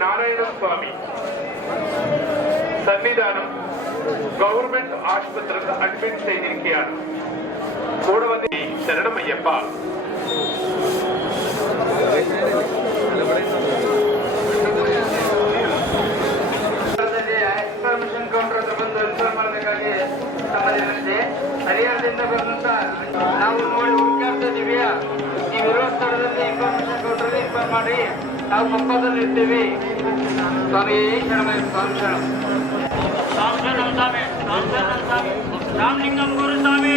നാരായണ സ്വാമി Sannidhanam government ആശുപത്രിയിൽ admit ചെയ്തിരിക്കുകയാണ്. കൂടെ വന്നി ശരണമയ്യപ്പ. ಇನ್ಫಾರ್ಮೇಶನ್ ಕೌಂಟರ್ ಹತ್ರ ಬಂದು ಇನ್ಫಾರ್ಮ್ ಮಾಡಬೇಕಾಗಿ ನಮ್ಮಲ್ಲಿ ಹರಿಹರದಿಂದ ಬಂದಂತ ನಾವು ನೋಡಿ ಹುಡುಕಾಡ್ತಾ ಇದೀವಿ. ನೀವಿರೋ ಸ್ಥಳದಲ್ಲಿ ಇನ್ಫಾರ್ಮೇಶನ್ ಕೌಂಟರ್ ಇನ್ಫಾರ್ಮ್ ಮಾಡಿ, ನಾವು ಪಕ್ಕದಲ್ಲಿ ಇರ್ತೀವಿ. ಸ್ವಾಮಿ ಶರಣಮಯ್ಯ, ಸ್ವಾಮಿ ಶರಣ. ರಾಮಲಿಂಗಂ ಗುರುಸ್ವಾಮಿ